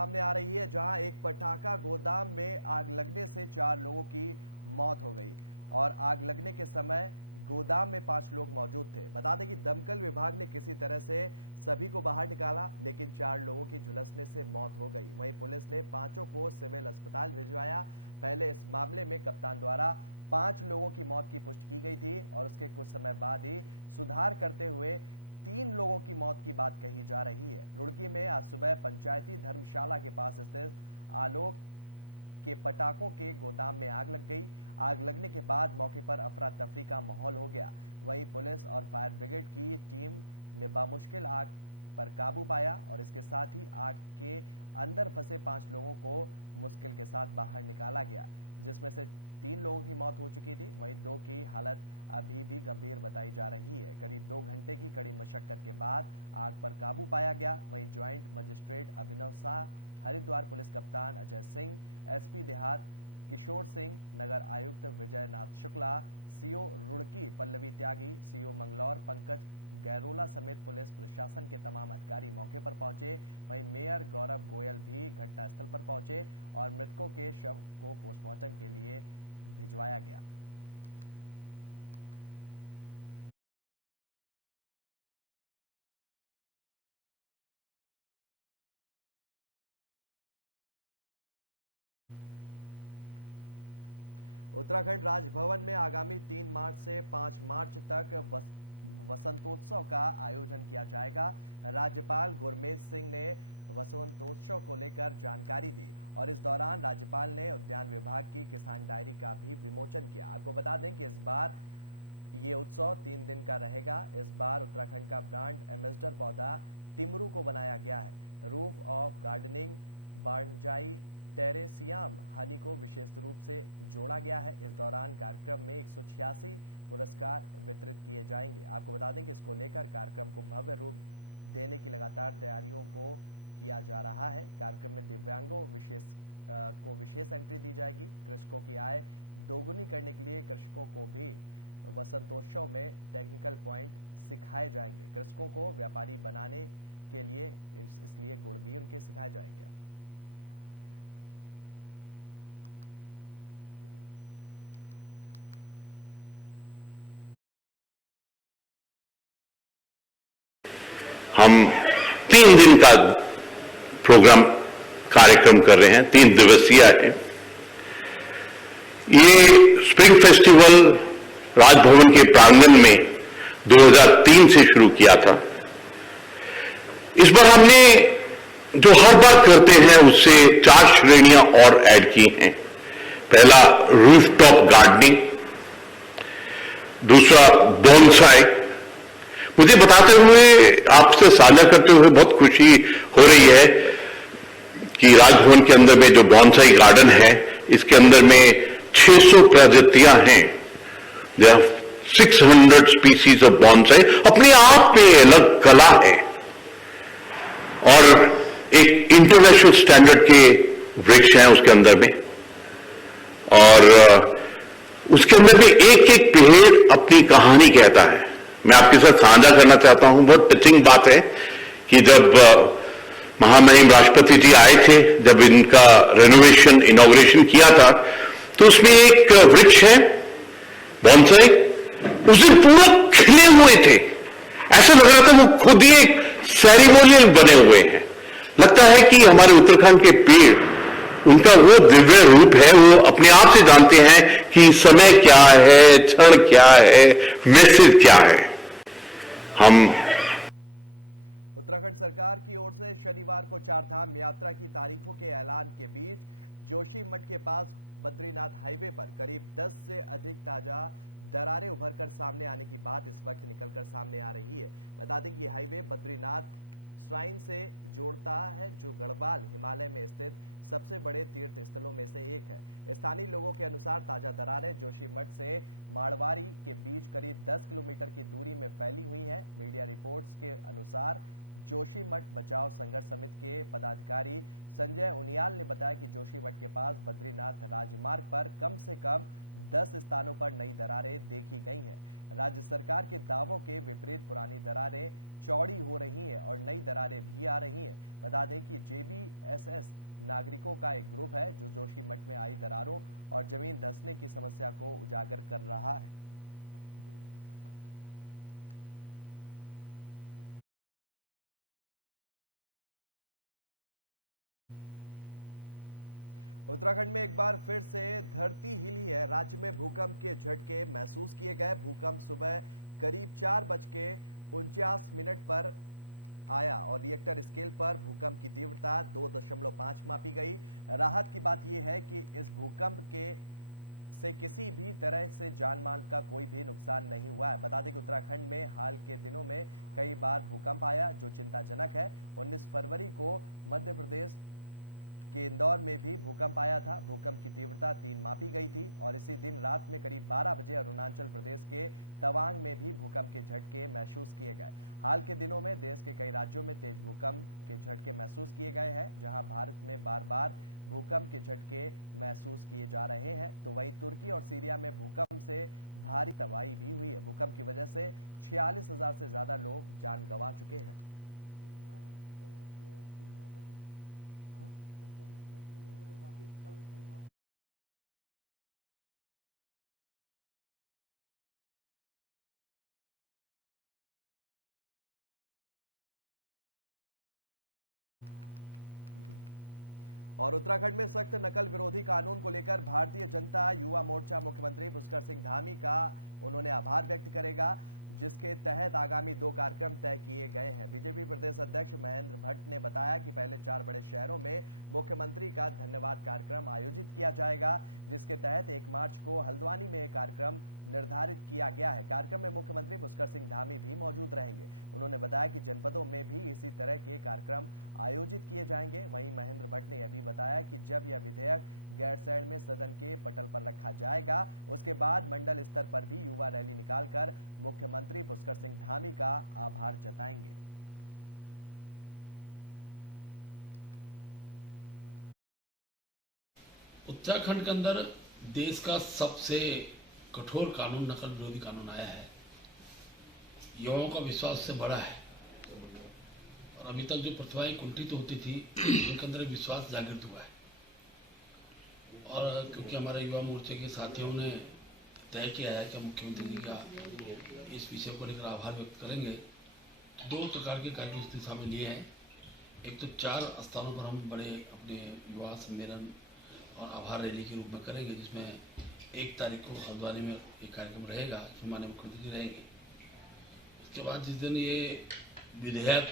सामने आ रही है, जहां एक पटाखा गोदाम में आग लगने से 4 लोगों की मौत हो गई और आग लगने के समय गोदाम में 5 लोग मौजूद थे। बता दें कि दमकल विभाग ने किसी तरह से सभी को बाहर निकाला, लेकिन 4 लोगों की झुलसने से मौत हो गई। वहीं पुलिस ने 5 को सिविल अस्पताल भिजवाया। पहले इस मामले में कप्तान द्वारा 5 लोगों की मौत की पुष्टि की गई थी और उसके कुछ समय बाद ही सुधार करते हुए 3 लोगों की मौत की बात कही जा रही है। रुड़की में आज सुबह पंचायती धर्मशाला के पास स्थित आलोक के पटाखों के गोदाम में आग लग गई। आग लगने के बाद मौके पर अफरा तफरी का माहौल हो गया। वहीं पुलिस और फायर ब्रिगेड की टीम ने बामुश्किल आग पर काबू पाया और इसके साथ ही आग के अंदर फंसे 5 लोगों को मुश्किल के साथ बाहर निकाला गया, जिसमें से 3 लोगों की मौत हो चुकी है। वहीं 2 की हालत अभी भी गंभीर बताई जा रही है। करीब 2 घंटे की कड़ी मशक्कत के बाद आग पर काबू पाया गया। वहीं ज्वाइंट मजिस्ट्रेट अभिनव शाह, हरिद्वार पुलिस कप्तान अजय सिंह, एसपी देहात किशोर सिंह, नगर आयुक्त विजय नाम शुक्ला, सीओ रुड़की पल्लवी त्यागी, सीओ मंगलौर पंकज गहलोला समेत पुलिस प्रशासन के तमाम अधिकारी मौके पर पहुंचे। वहीं मेयर गौरव गोयल भी घटनास्थल पर पहुंचे और मृतकों के शव को पोस्टमार्टम के लिए भिजवाया गया। उत्तराखंड राजभवन में आगामी 3 मार्च से 5 मार्च तक वसंतोत्सव का आयोजन किया जाएगा। राज्यपाल गुरमीत सिंह ने वसंतोत्सव को लेकर जानकारी दी और इस दौरान राज्यपाल ने उद्यान विभाग की किसान डायरी का भी विमोचन किया। आपको बता दें कि इस बार ये उत्सव 3 दिन का रहेगा। इस बार उत्तराखंड का ब्रांड एम्बेसडर पौधा टिमरू को बनाया गया है। रूफ ऑफ गार्डनिंग बार्डकाई टेरेसियाम हनी को विशेष रूप से जोड़ा गया है। इस दौरान कार्यक्रम में 186 पुरस्कार वितरित किए जाएंगे। आपको बता दें कि इसको लेकर कार्यक्रम को भव्य रूप देने की लगातार तैयारियों को किया जा रहा है। कार्यक्रम में दिव्यांगों को विशेष एंट्री दी जाएगी। कृषकों की आय दोगुनी करने के लिए कृषकों को भी वसंतोत्सव में टेक्निकल पॉइंट सिखाए जाएंगे। कृषकों को व्यापारी बनाने के लिए ये सिखाया जाएगा। हम 3 दिन का प्रोग्राम कार्यक्रम कर रहे हैं, 3 दिवसीय है। ये स्प्रिंग फेस्टिवल राजभवन के प्रांगण में 2003 से शुरू किया था। इस बार हमने जो हर बार करते हैं उससे 4 श्रेणियां और ऐड की हैं। पहला रूफटॉप गार्डनिंग, दूसरा बोनसाई। मुझे बताते हुए, आपसे साझा करते हुए बहुत खुशी हो रही है कि राजभवन के अंदर में जो बोनसाई गार्डन है, इसके अंदर में 600 प्रजातियां हैं। There are 600 species of bonsai. अपने आप में अलग कला है और एक इंटरनेशनल स्टैंडर्ड के वृक्ष हैं उसके अंदर में। और उसके अंदर में एक एक पेड़ अपनी कहानी कहता है। मैं आपके साथ साझा करना चाहता हूं। बहुत टचिंग बात है कि जब महामहिम राष्ट्रपति जी आए थे, जब इनका रेनोवेशन इनॉग्रेशन किया था, तो उसमें एक वृक्ष है बोनसाई, उस दिन पूरा खिले हुए थे। ऐसा लग रहा था वो खुद ही एक सेरेमोनियल बने हुए हैं। लगता है कि हमारे उत्तराखंड के पेड़, उनका वो दिव्य रूप है। वो अपने आप से जानते हैं कि समय क्या है, क्षण क्या है, मैसेज क्या है। हम उत्तराखंड सरकार की ओर से शनिवार को चारधाम यात्रा की तारीखों के ऐलान के बीच जोशीमठ के पास बद्रीनाथ हाईवे पर करीब 10 से अधिक ताजा दरारें उभरकर सामने आने की बात इस वक्त निकलकर सामने आ रही है। बता दें कि हाईवे बद्रीनाथ श्राइन से जोड़ता है, जो गढ़वाल हिमालय में स्थित सबसे बड़े तीर्थ स्थलों में से एक है। स्थानीय लोगों के अनुसार ताजा दरारें जोशीमठ से मारवाड़ी के बीच करीब 10 किलोमीटर की दूरी में फैली हुई है। मीडिया रिपोर्ट्स के अनुसार जोशीमठ बचाव संघर्ष समिति के पदाधिकारी संजय उनियाल ने बताया कि जोशीमठ के पास बद्रीनाथ राजमार्ग पर कम से कम 10 स्थानों पर नई दरारें देखी गई हैं। राज्य सरकार के दावों के विपरीत पुरानी दरारें चौड़ी हो रही है और नई दरारें भी आ रही उत्तराखंड में एक बार फिर से धरती हिली है। राज्य में भूकंप के झटके महसूस किए गए। भूकंप सुबह करीब 4:49 पर आया और रिएक्टर स्केल पर भूकंप की तीव्रता 2.5 मापी गई। राहत की बात यह है कि इस भूकंप से किसी भी तरह से जान-माल का कोई भी नुकसान नहीं हुआ है। बता दें कि उत्तराखंड में हाल के दिनों में कई बार भूकंप आया जो चिंताजनक है। 19 फरवरी को मध्य प्रदेश के इंदौर में भी भूकंप आया था। भूकंप की तीव्रता मापी गई थी और इसी दिन रात में करीब 12 बजे अरुणाचल प्रदेश के तवांग में भी भूकंप के झटके महसूस किए गए। हाल के दिनों में देश के कई राज्यों में तेज भूकंप के झटके महसूस किए गए हैं। जहां भारत में बार-बार भूकंप के झटके महसूस किए जा रहे हैं, तो वहीं तुर्की और सीरिया में भूकंप से भारी तबाही हुई है। भूकंप की वजह से 46,000 से ज्यादा लोग जान गंवा चुके हैं। और उत्तराखंड में सख्त नकल विरोधी कानून को लेकर भारतीय जनता युवा मोर्चा मुख्यमंत्री मिस्टर सिंह धामी का उन्होंने आभार व्यक्त करेगा, जिसके तहत आगामी 2 कार्यक्रम तय किए गए हैं। बीजेपी प्रदेश अध्यक्ष महेंद्र भट्ट ने बताया कि पहले 4 बड़े शहरों में मुख्यमंत्री का धन्यवाद कार्यक्रम आयोजित किया जाएगा, जिसके तहत 1 मार्च को हल्द्वानी में एक कार्यक्रम निर्धारित किया गया है। कार्यक्रम में मुख्यमंत्री मिस्टर सिंह धामी भी मौजूद रहेंगे। उन्होंने बताया कि जनपदों में भी इसी तरह के कार्यक्रम आयोजित किए जाएंगे। वहीं महेंद्र भट्ट ने यह बताया कि जब यह विधेयक गैरसैंण में सदन के पटल पर रखा जाएगा, उसके बाद मंडल स्तर पर भी युवा रैली निकालकर मुख्यमंत्री मिस्टर सिंह धामी का आभार जताएंगे। उत्तराखंड के अंदर देश का सबसे कठोर कानून नकल विरोधी कानून आया है। युवाओं का विश्वास से बड़ा है और अभी तक जो प्रतिभाएं कुंठित होती थी उनके अंदर विश्वास जागृत हुआ है। और क्योंकि हमारे युवा मोर्चे के साथियों ने तय किया है कि मुख्यमंत्री जी का इस विषय को लेकर आभार व्यक्त करेंगे, तो 2 प्रकार के कार्यक्रम इस दिशा में लिए हैं। एक तो 4 स्थानों पर हम बड़े अपने युवा सम्मेलन और आभार रैली के रूप में करेंगे, जिसमें 1 तारीख को हल्द्वानी में एक कार्यक्रम रहेगा, जिसमें माननीय मुख्यमंत्री जी रहेंगे। उसके बाद जिस दिन ये विधेयक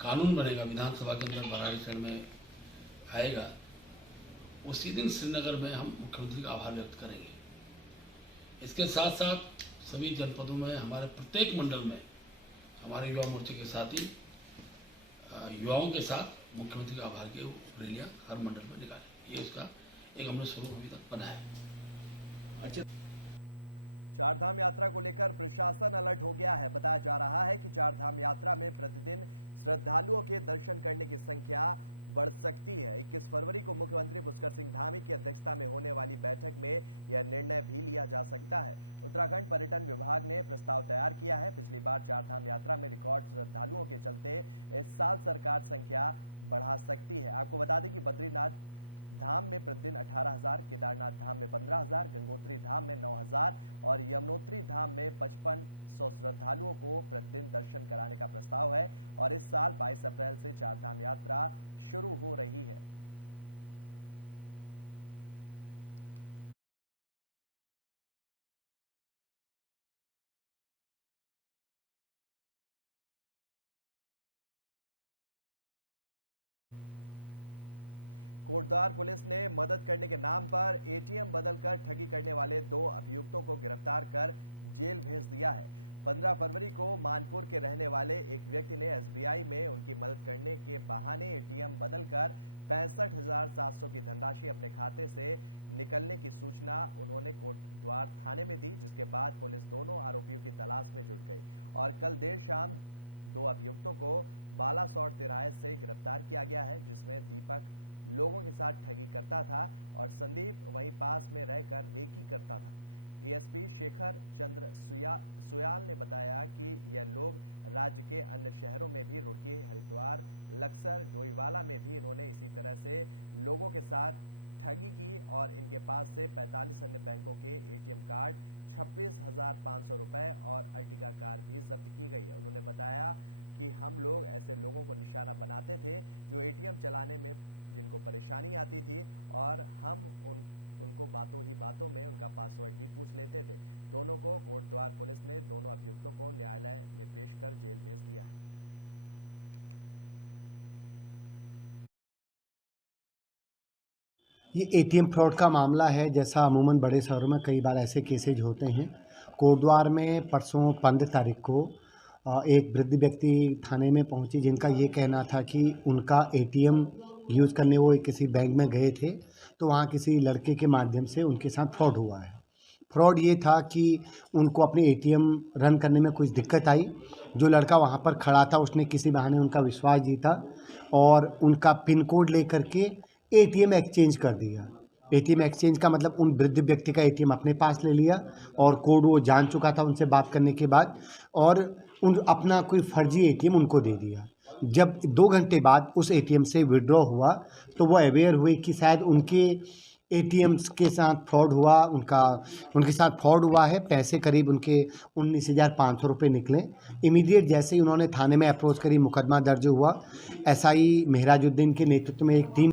कानून बनेगा, विधानसभा के अंदर भराड़ीसैंण में आएगा, उसी दिन श्रीनगर में हम मुख्यमंत्री का आभार व्यक्त करेंगे। इसके साथ साथ सभी जनपदों में हमारे प्रत्येक मंडल में हमारे युवा मोर्चे के साथी युवाओं के साथ मुख्यमंत्री का आभार की रैलियां हर मंडल में निकालें। ये उसका एक हमने स्वरूप अभी तक बनाया है। अच्छा, चारधाम यात्रा को लेकर प्रशासन अलर्ट हो गया है। बताया जा रहा है कि चारधाम यात्रा में प्रतिदिन श्रद्धालुओं के दर्शन करने की संख्या बढ़ सकती है। 21 फरवरी को मुख्यमंत्री मिस्टर सिंह धामी की अध्यक्षता में होने वाली बैठक में यह निर्णय भी लिया जा सकता है। उत्तराखंड पर्यटन विभाग ने प्रस्ताव तैयार किया है। पिछली बार चारधाम यात्रा में रिकॉर्ड श्रद्धालुओं के चलते इस साल सरकार संख्या बढ़ा सकती है। आपको बता दें कि बद्रीनाथ धाम में प्रतिदिन 18,000, केदारनाथ धाम में 15,000, गंगोत्री धाम में 9,000 और यमुनोत्री धाम में 5500 श्रद्धालुओं को प्रतिदिन दर्शन कराने का प्रस्ताव है। और इस साल 22 अप्रैल से चारधाम यात्रा शुरू हो रही है। कोटद्वार पुलिस ने मदद करने के नाम पर एटीएम बदलकर ठगी करने वाले 2 अभियुक्तों को गिरफ्तार कर जेल भेज दिया है। 15 फरवरी को मानपुर के रहने वाले एक व्यक्ति ने एसबीआई में उनकी मदद करने के बहाने एटीएम बदलकर 65,700 की धनराशि अपने खाते से निकलने की सूचना उन्होंने कोटद्वार थाने में दी, जिसके बाद पुलिस दोनों आरोपियों की तलाश में जुट गई और कल देर शाम 2 अभियुक्तों को बालासोर तिराहे से गिरफ्तार किया गया है, जिसमें दीपक लोगों के साथ ठगी करता था और संदीप वहीं पास में रहकर बेइज्जती करता था। डीएसपी शेखर चंद्र सुयाल ने बताया कि यह लोग राज्य के अन्य शहरों में भी रुके ये एटीएम फ्रॉड का मामला है। जैसा अमूमन बड़े शहरों में कई बार ऐसे केसेज होते हैं। कोटद्वार में परसों 15 तारीख को एक वृद्ध व्यक्ति थाने में पहुंची, जिनका ये कहना था कि उनका एटीएम यूज़ करने वो किसी बैंक में गए थे, तो वहाँ किसी लड़के के माध्यम से उनके साथ फ्रॉड हुआ है। फ्रॉड ये था कि उनको अपने एटीएम रन करने में कुछ दिक्कत आई। जो लड़का वहाँ पर खड़ा था उसने किसी बहाने उनका विश्वास जीता और उनका पिन कोड लेकर के एटीएम एक्सचेंज कर दिया। एटीएम एक्सचेंज का मतलब उन वृद्ध व्यक्ति का एटीएम अपने पास ले लिया और कोड वो जान चुका था उनसे बात करने के बाद, और उन अपना कोई फर्जी एटीएम उनको दे दिया। जब 2 घंटे बाद उस एटीएम से विड्रॉ हुआ तो वो अवेयर हुए कि शायद उनके एटीएम्स के साथ फ्रॉड हुआ, उनके साथ फ्रॉड हुआ है। पैसे करीब उनके 19,500 रुपये निकले। इमीडिएट जैसे ही उन्होंने थाने में अप्रोच करी, मुकदमा दर्ज हुआ। एसआई मेहराजुद्दीन के नेतृत्व में एक टीम